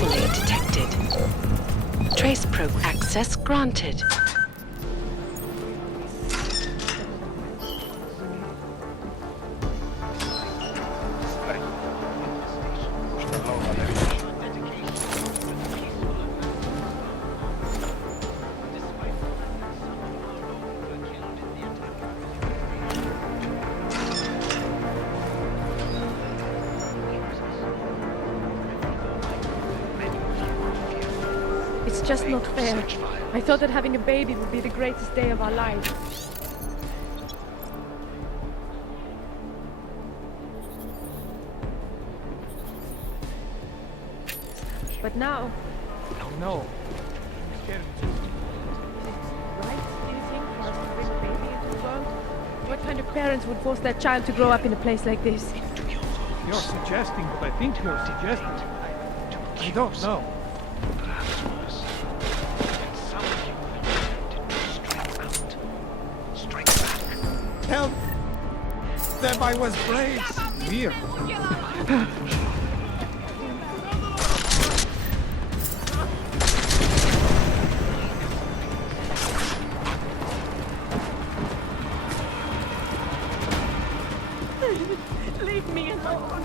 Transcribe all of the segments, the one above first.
Anomaly detected. Trace probe access granted. It's just not fair. I thought that having a baby would be the greatest day of our lives. But now... No. Right? Do you think for us to bring a baby into the world? What kind of parents would force their child to grow up in a place like this? You're suggesting what I think you're suggesting. I don't know. Tell them I was brave. Weird. Leave me alone.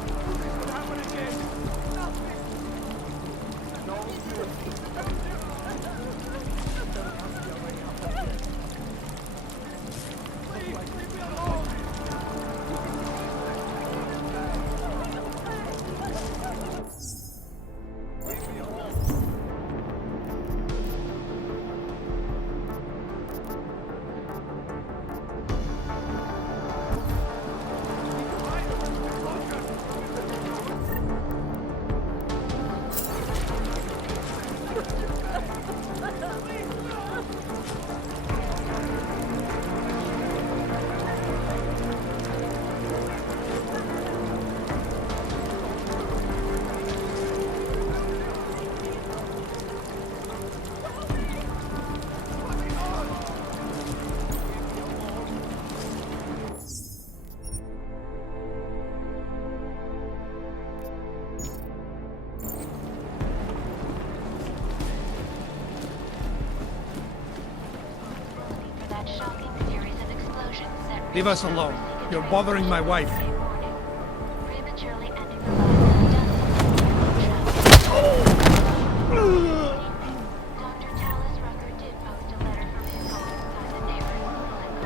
Leave us alone. You're bothering my wife.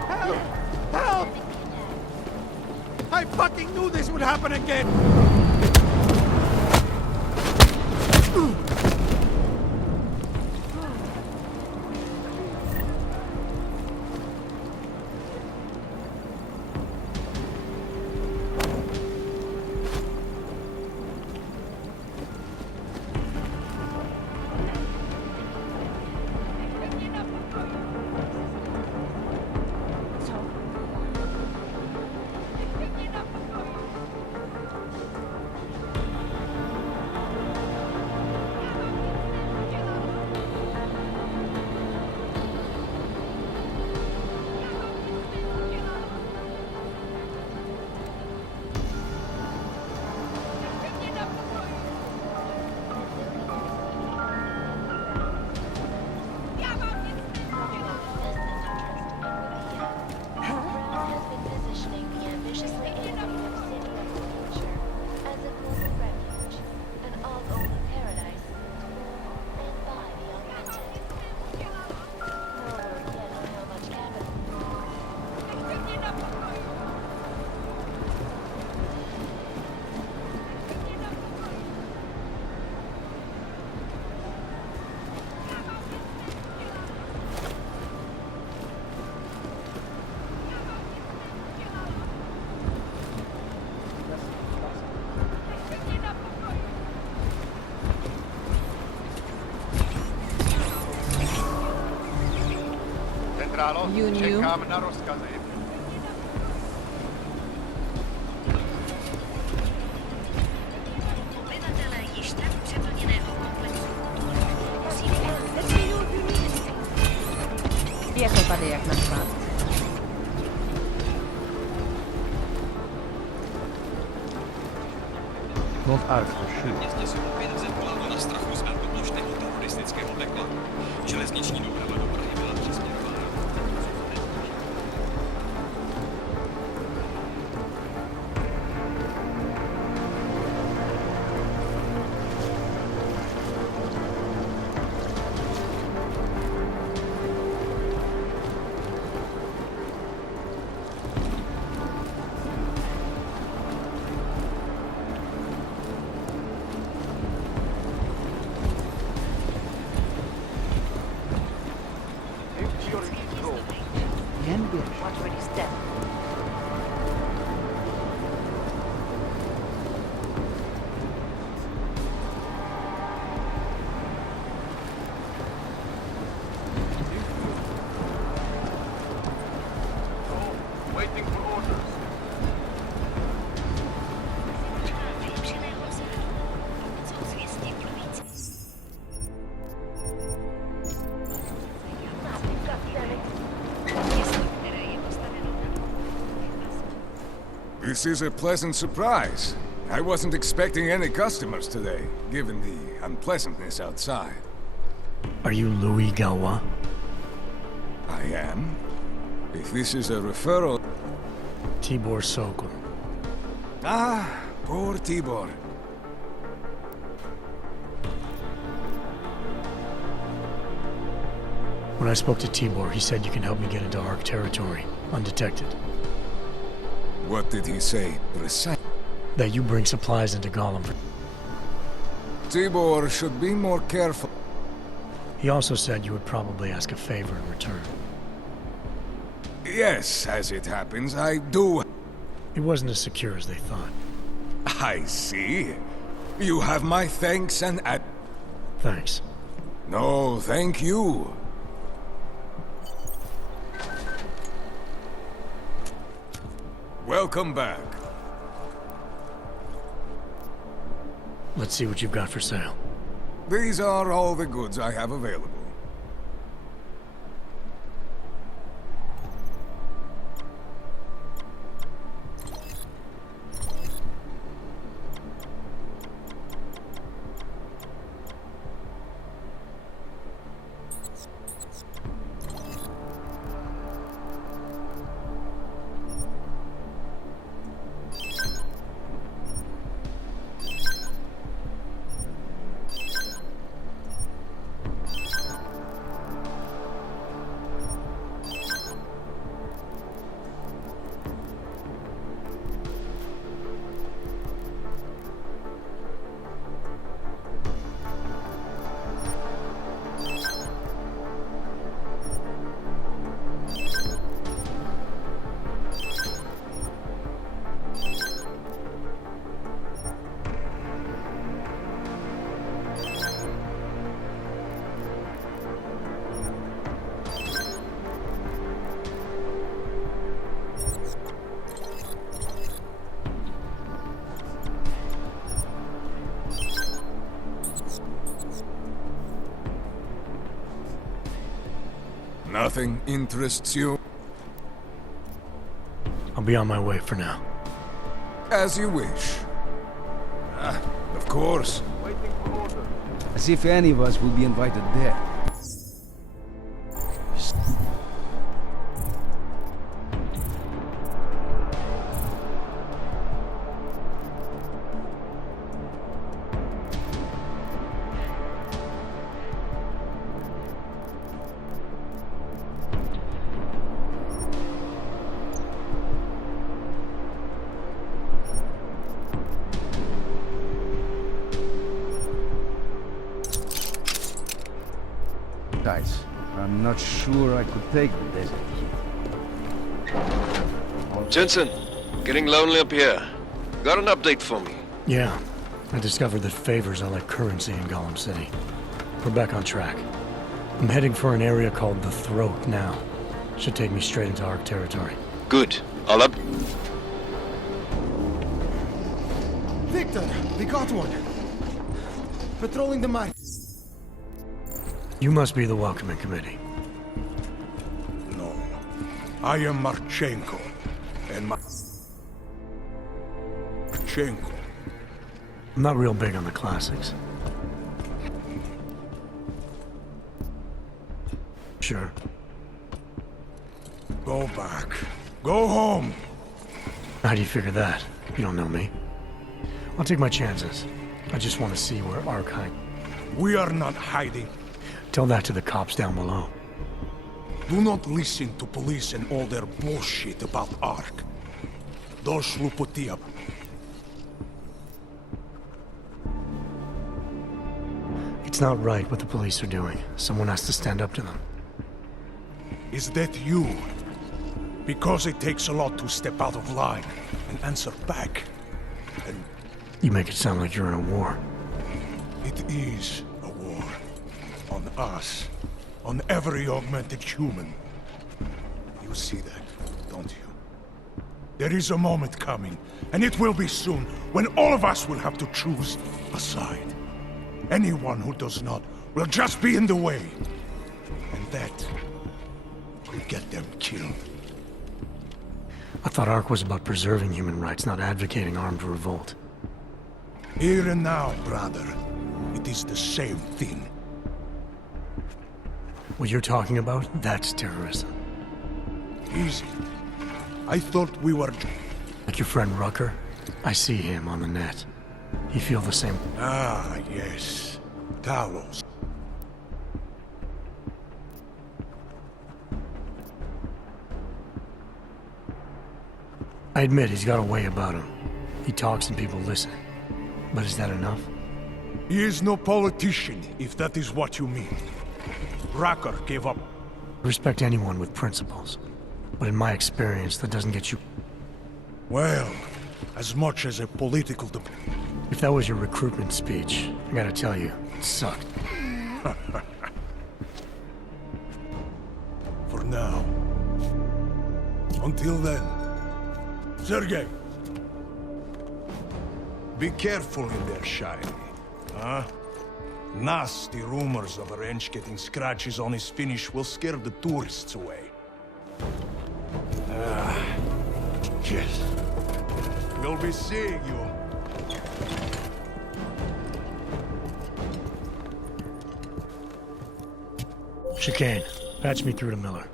Help! Help! I fucking knew this would happen again! You knew? Viekaj padējāk naktsvārds. Not out for shoot. Městě jsou opět v zemkládu na strachu z velkoplošného teroristického pekla. Železniční doprava do Prahy byla přesměrována. Watch where you step. Waiting for orders. This is a pleasant surprise. I wasn't expecting any customers today, given the unpleasantness outside. Are you Louis Galwa? I am. If this is a referral... Tibor Sokol. Ah, poor Tibor. When I spoke to Tibor, he said you can help me get into Ark territory, undetected. What did he say, precisely? That you bring supplies into Gollum. Tibor should be more careful. He also said you would probably ask a favor in return. Yes, as it happens, I do. It wasn't as secure as they thought. I see. You have my thanks and Thanks. No, thank you. Welcome back. Let's see what you've got for sale. These are all the goods I have available. Nothing interests you? I'll be on my way for now. As you wish. Ah, of course. Waiting for orders. As if any of us would be invited there. Guys, I'm not sure I could take the desert heat. Jensen, getting lonely up here. Got an update for me? Yeah, I discovered that favors are like currency in Gollum City. We're back on track. I'm heading for an area called the Throat now. Should take me straight into Ark territory. Good. I'll up... Victor, we got one. Patrolling the mine. You must be the welcoming committee. No. I am Marchenko. And Marchenko I'm not real big on the classics. Sure. Go back. Go home. How do you figure that? You don't know me. I'll take my chances. I just want to see where Ark hides. We are not hiding. Tell that to the cops down below. Do not listen to police and all their bullshit about Ark. Došlu po tijab. It's not right what the police are doing. Someone has to stand up to them. Is that you? Because it takes a lot to step out of line and answer back. And You make it sound like you're in a war. it is a war. On us. On every augmented human. You see that, don't you? There is a moment coming, and it will be soon, when all of us will have to choose a side. Anyone who does not will just be in the way. And that could get them killed. I thought Ark was about preserving human rights, not advocating armed revolt. Here and now, brother. It is the same thing. What you're talking about, that's terrorism. Easy. I thought we were... Like your friend Rucker? I see him on the net. He feel the same. Ah, yes. Talos. I admit he's got a way about him. He talks and people listen. But is that enough? He is no politician, if that is what you mean. Rucker gave up. I respect anyone with principles. But in my experience, that doesn't get you... Well, as much as a political debate. If that was your recruitment speech, I gotta tell you, it sucked. For now. Until then. Sergei! Be careful in there, Shiny. Huh? Nasty rumors of a wrench getting scratches on his finish will scare the tourists away. Ah, yes. We'll be seeing you. Chicane, patch me through to Miller.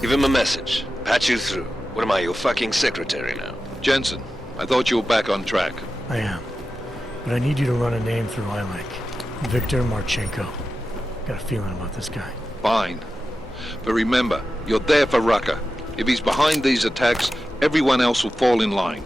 Give him a message. Patch you through. What am I, your fucking secretary now? Jensen, I thought you were back on track. I am. But I need you to run a name through ILAC. Victor Marchenko. Got a feeling about this guy. Fine. But remember, you're there for Rucker. If he's behind these attacks, everyone else will fall in line.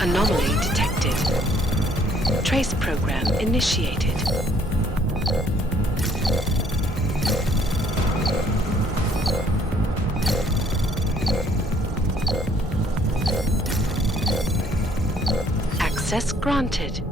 Anomaly detected. Trace program initiated. Access granted.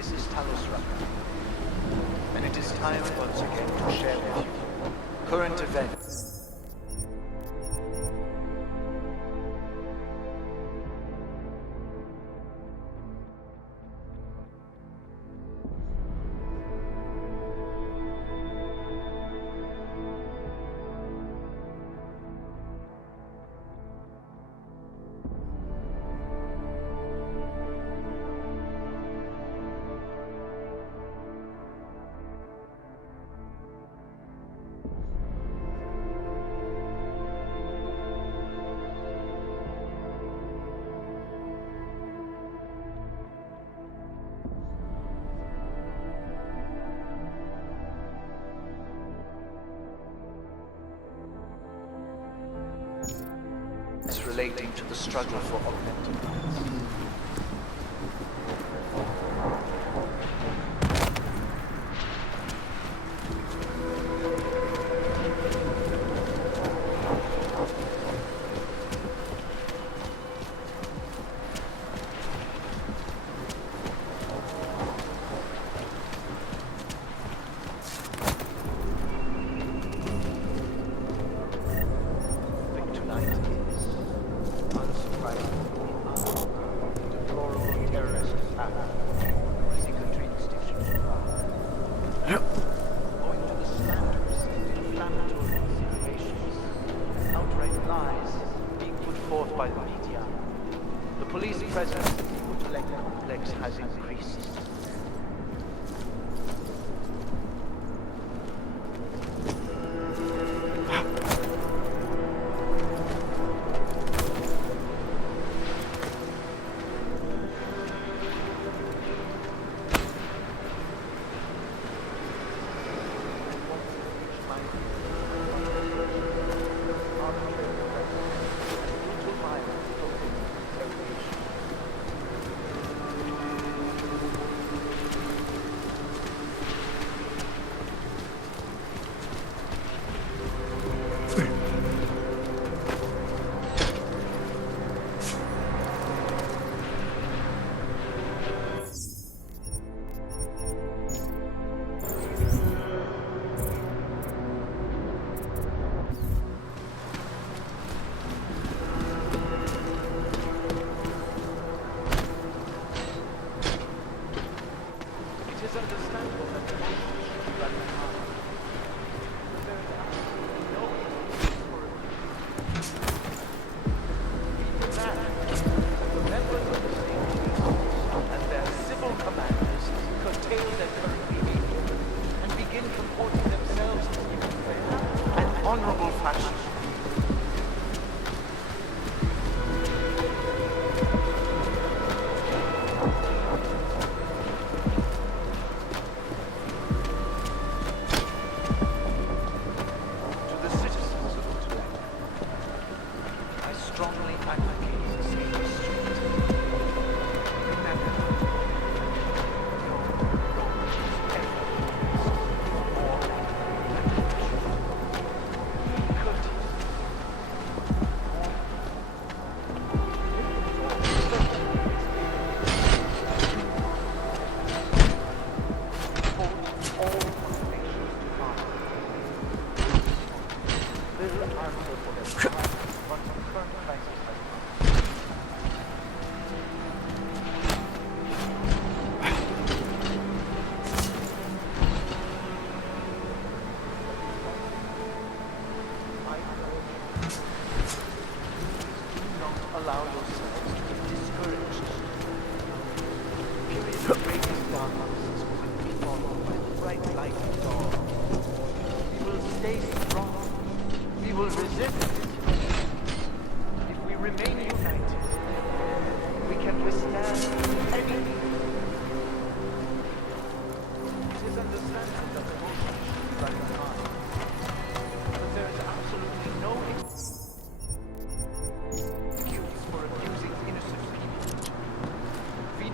This is Talos Raka, and it is time once again to share with you current events. Relating to the struggle for augmented rights.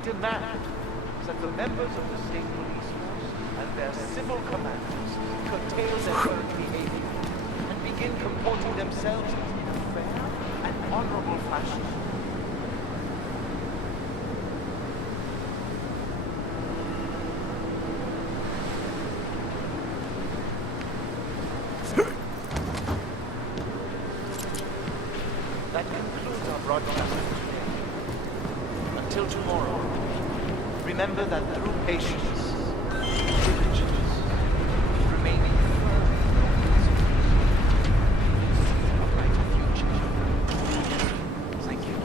Demand that the members of the state police force and their civil commanders curtail their current behavior and begin comporting themselves in a fair and honorable fashion. remember that through patience, diligence, remaining firm in your principles, you will see a brighter future. Thank you.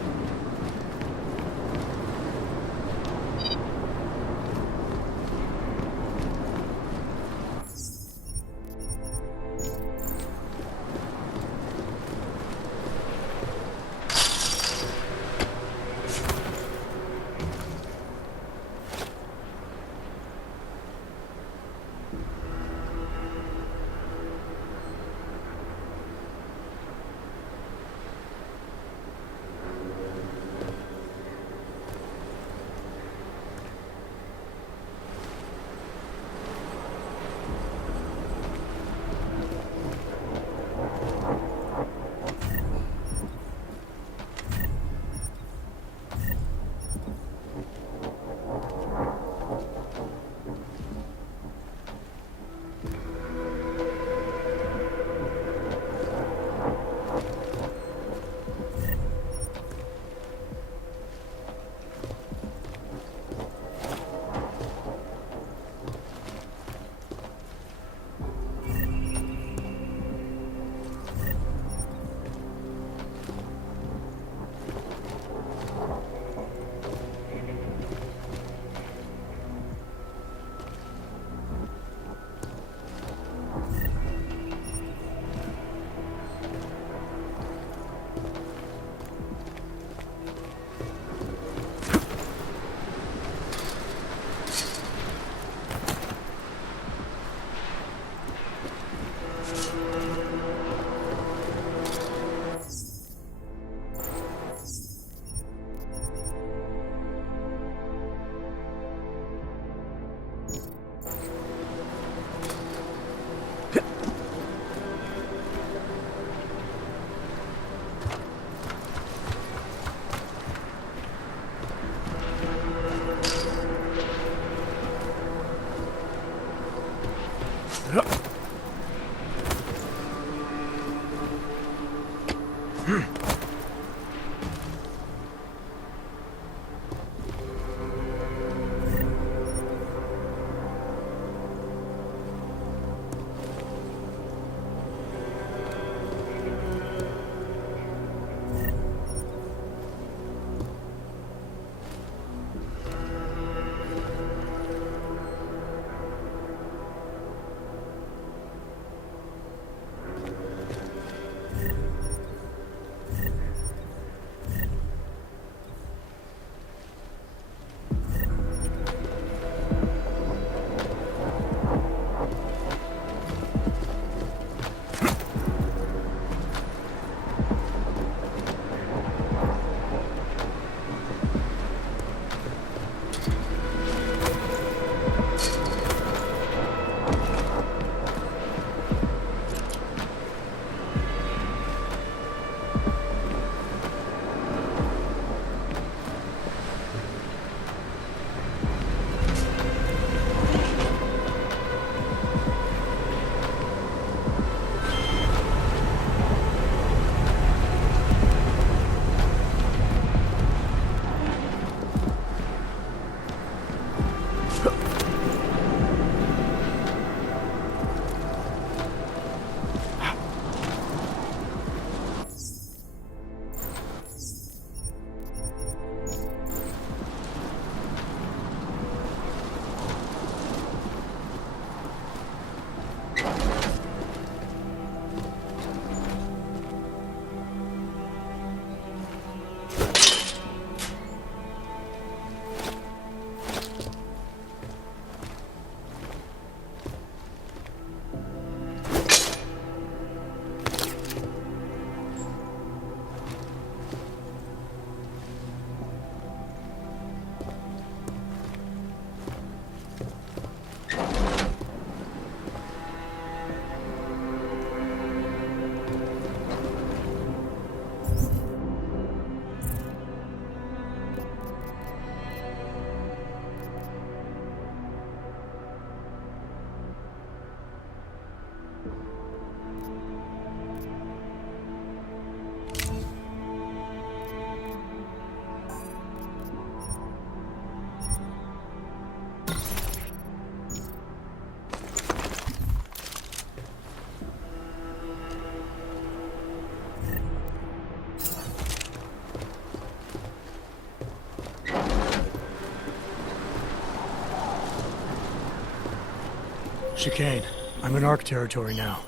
Chicane, I'm in ARC territory now.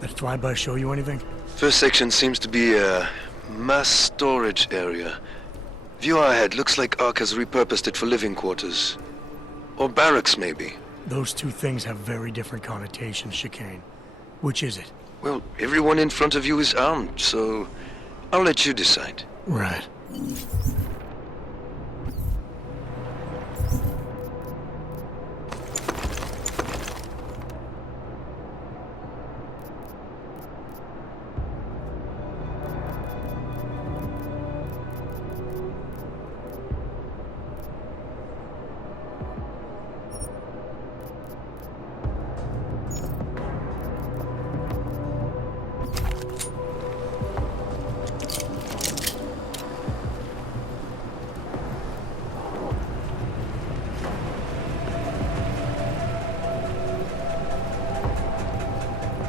That flyby show you anything? First section seems to be a mass storage area. View ahead. Looks like ARC has repurposed it for living quarters. Or barracks, maybe. Those two things have very different connotations, Chicane. Which is it? Well, everyone in front of you is armed, so I'll let you decide. Right.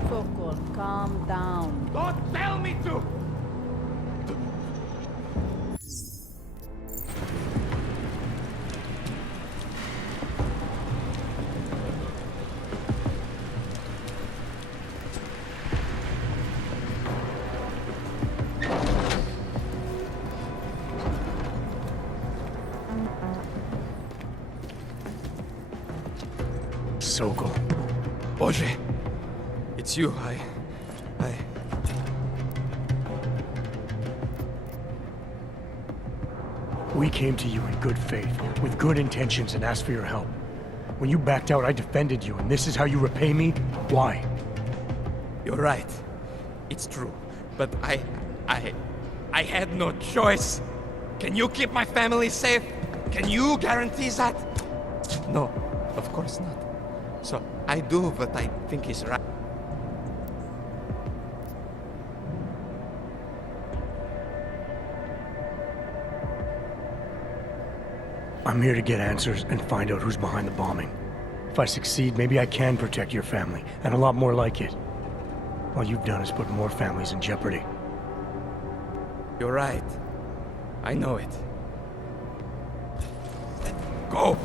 Sokol, calm down. Don't tell me to! Sokol. Boże! It's you, We came to you in good faith, with good intentions, and asked for your help. When you backed out, I defended you, and this is how you repay me? Why? You're right. It's true. But I had no choice. Can you keep my family safe? Can you guarantee that? No, of course not. So I do what I think is right. I'm here to get answers and find out who's behind the bombing. If I succeed, maybe I can protect your family, and a lot more like it. All you've done is put more families in jeopardy. You're right. I know it. Go!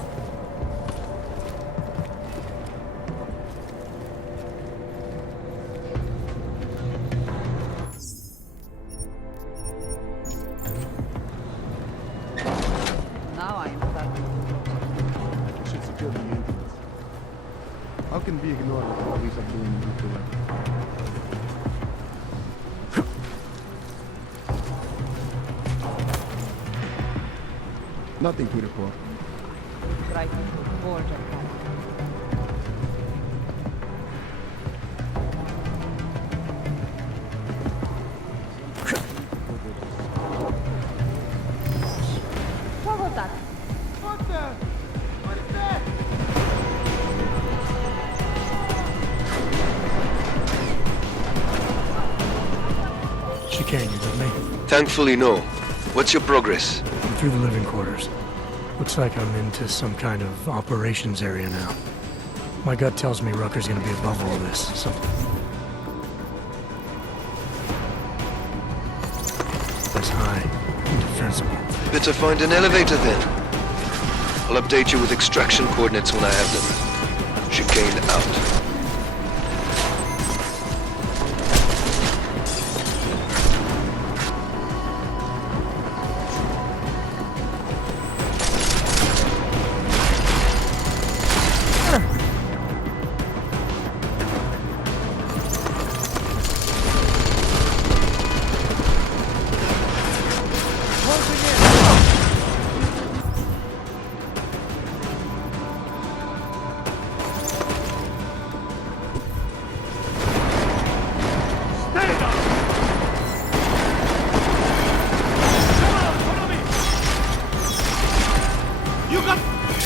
Now I am starting to We should secure the entrance. How can we ignore what the police are doing in Ukraine? Nothing to report. try to forge a plan. Kogo tak? What the? What is that? Chicane, you with me? Thankfully, no. What's your progress? I'm through the living quarters. Looks like I'm into some kind of operations area now. My gut tells me Rucker's gonna be above all this, so... That's high, indefensible. Better find an elevator then. I'll update you with extraction coordinates when I have them. Chicane out.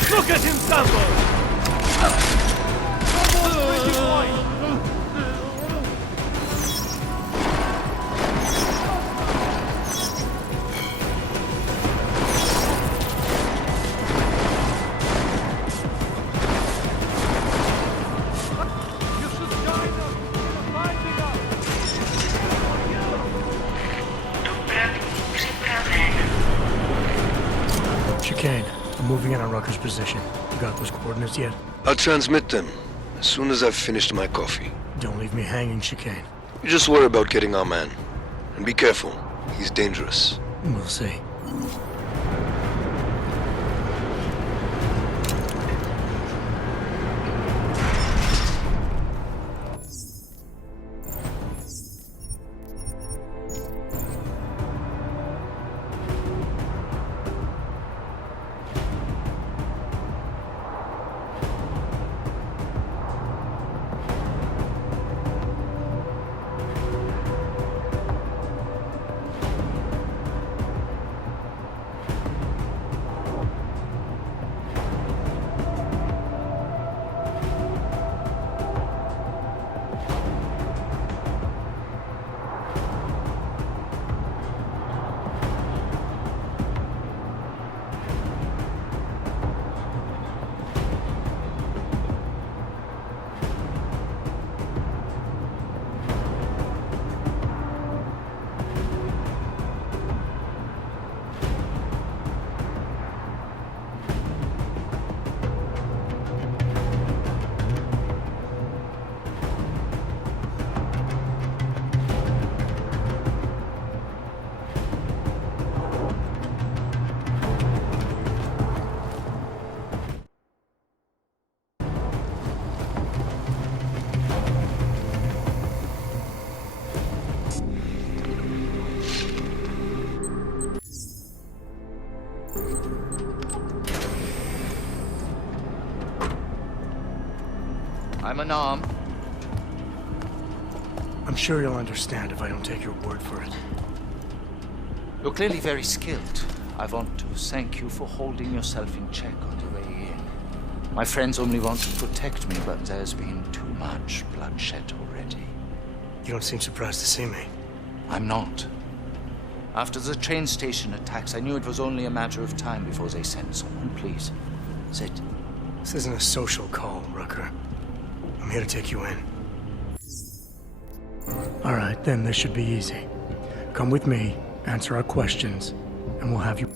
Look at him, Sambo! Chicane, I'm moving in on Rucker's position. You got those coordinates yet? I'll transmit them. as soon as I've finished my coffee. Don't leave me hanging, Chicane. You just worry about getting our man. And be careful. He's dangerous. We'll see. I'm unarmed. I'm sure you'll understand if I don't take your word for it. You're clearly very skilled. I want to thank you for holding yourself in check on the way in. My friends only want to protect me, but there's been too much bloodshed already. You don't seem surprised to see me. I'm not. After the train station attacks, I knew it was only a matter of time before they sent someone. Please, sit. This isn't a social call, Rucker. I'm here to take you in. All right, then this should be easy. Come with me, answer our questions, and we'll have you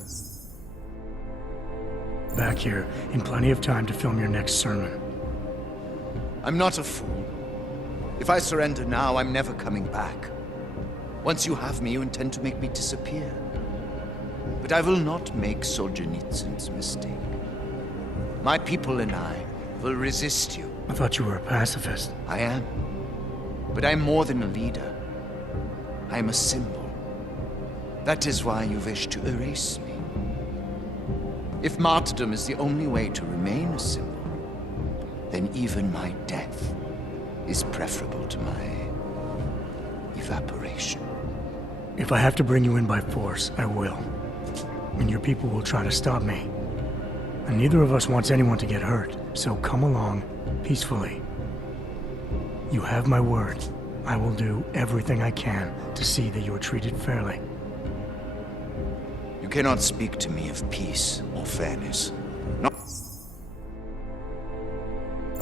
back here in plenty of time to film your next sermon. I'm not a fool. If I surrender now, I'm never coming back. Once you have me, you intend to make me disappear. But I will not make Solzhenitsyn's mistake. My people and I will resist you. I thought you were a pacifist. I am. But I'm more than a leader. I am a symbol. That is why you wish to erase me. If martyrdom is the only way to remain a symbol, then even my death is preferable to my evaporation. If I have to bring you in by force, I will. And your people will try to stop me. And neither of us wants anyone to get hurt, so come along peacefully. You have my word. I will do everything I can to see that you are treated fairly. You cannot speak to me of peace or fairness. Not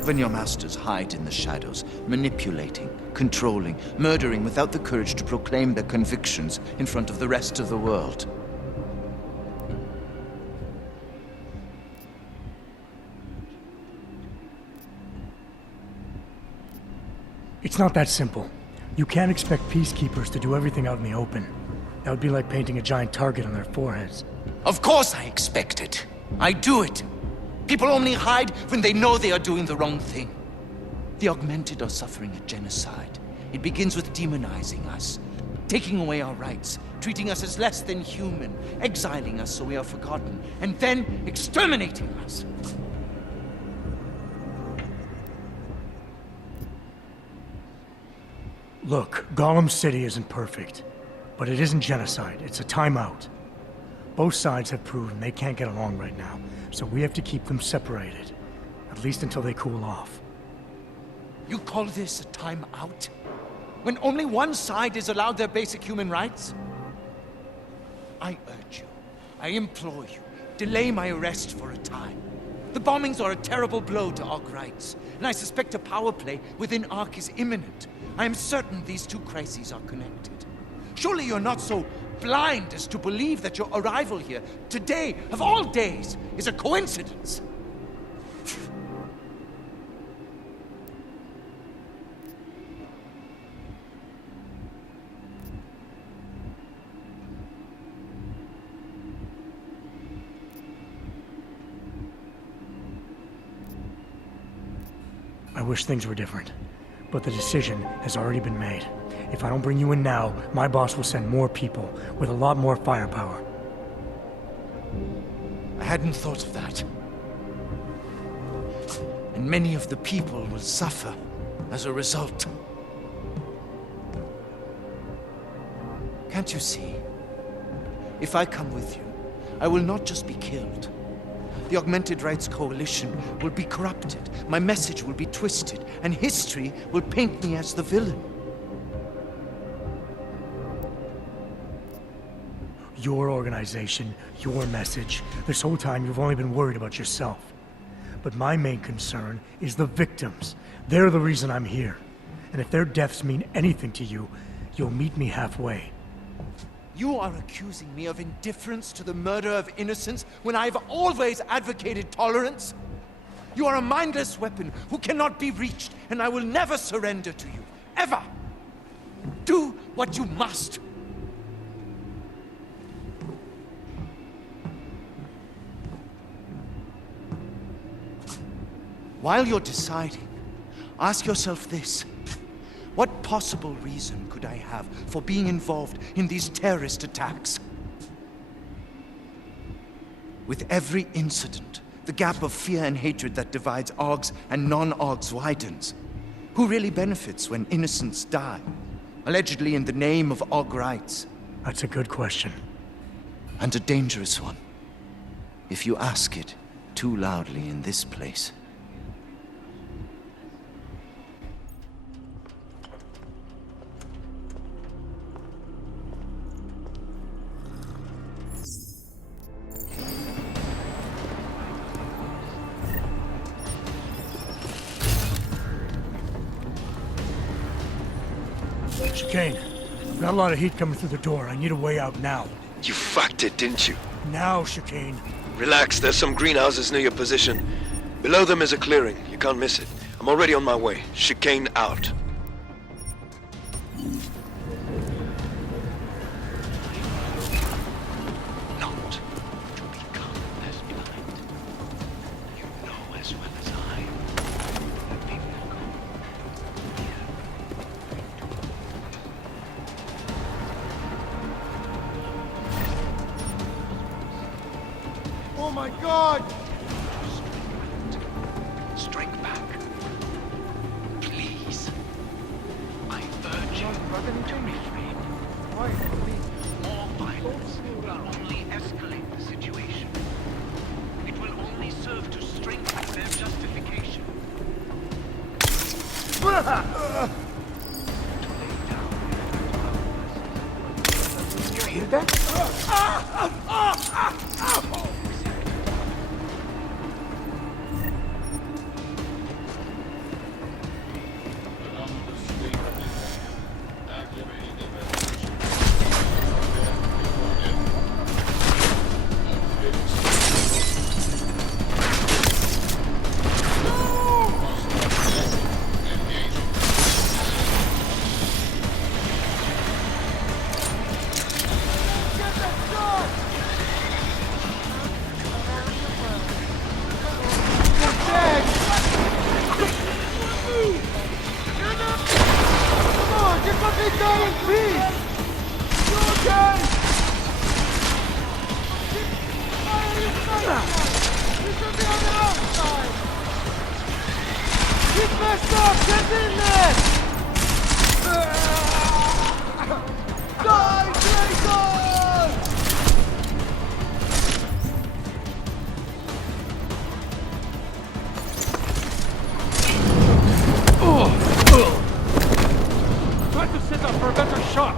when your masters hide in the shadows, manipulating, controlling, murdering without the courage to proclaim their convictions in front of the rest of the world. It's not that simple. You can't expect peacekeepers to do everything out in the open. That would be like painting a giant target on their foreheads. Of course I expect it. I do it. People only hide when they know they are doing the wrong thing. The augmented are suffering a genocide. It begins with demonizing us, taking away our rights, treating us as less than human, exiling us so we are forgotten, and then exterminating us. Look, Golem City isn't perfect, but it isn't genocide. It's a timeout. Both sides have proven they can't get along right now, so we have to keep them separated, at least until they cool off. You call this a timeout? When only one side is allowed their basic human rights? I urge you, I implore you, delay my arrest for a time. The bombings are a terrible blow to Ark rights, and I suspect a power play within Ark is imminent. I am certain these two crises are connected. Surely you're not so blind as to believe that your arrival here, today, of all days, is a coincidence. I wish things were different. But the decision has already been made. If I don't bring you in now, my boss will send more people with a lot more firepower. I hadn't thought of that. And many of the people will suffer as a result. Can't you see? If I come with you, I will not just be killed. The Augmented Rights Coalition will be corrupted, my message will be twisted, and history will paint me as the villain. Your organization, your message. This whole time you've only been worried about yourself. But my main concern is the victims. They're the reason I'm here. And if their deaths mean anything to you, you'll meet me halfway. You are accusing me of indifference to the murder of innocents when I've always advocated tolerance? You are a mindless weapon who cannot be reached, and I will never surrender to you. Ever! Do what you must! While you're deciding, ask yourself this. What possible reason could I have for being involved in these terrorist attacks? With every incident, the gap of fear and hatred that divides Augs and non-Augs widens. Who really benefits when innocents die? Allegedly in the name of Aug rights. That's a good question. And a dangerous one. If you ask it too loudly in this place. Chicane, I've got a lot of heat coming through the door. I need a way out now. You fucked it, didn't you? Now, Chicane. Relax, there's some greenhouses near your position. Below them is a clearing. You can't miss it. I'm already on my way. Chicane out. Not to become as blind. You know as well as I that people go here. Oh my God! Strike back. Please. I urge you to refrain. Why? More violence will only escalate the situation. It will only serve to strengthen their justification. To lay down. You hear that? Try to set up for a better shot.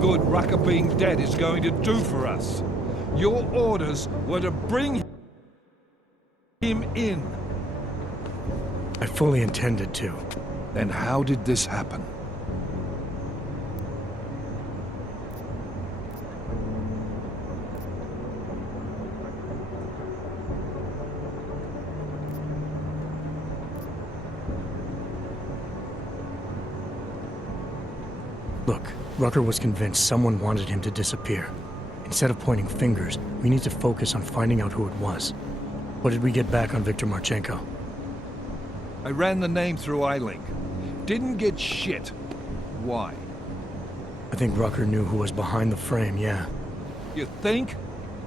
good Rucker being dead is going to do for us. Your orders were to bring him in. I fully intended to. Then how did this happen? Look, Rucker was convinced someone wanted him to disappear. Instead of pointing fingers, we need to focus on finding out who it was. What did we get back on Viktor Marchenko? I ran the name through iLink. Didn't get shit. Why? I think Rucker knew who was behind the frame, yeah. You think?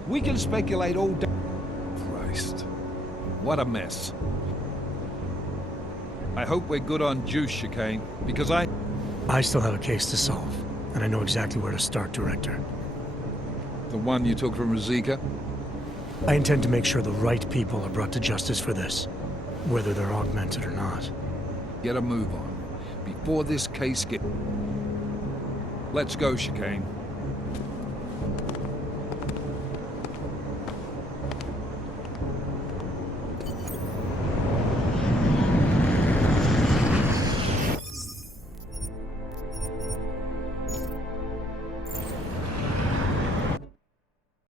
We can speculate all day. Christ. What a mess. I hope we're good on juice, Chicane, because I still have a case to solve, and I know exactly where to start, Director. The one you took from Ruzika? I intend to make sure the right people are brought to justice for this, whether they're augmented or not. Get a move on, before this case gets... Let's go, Chicane.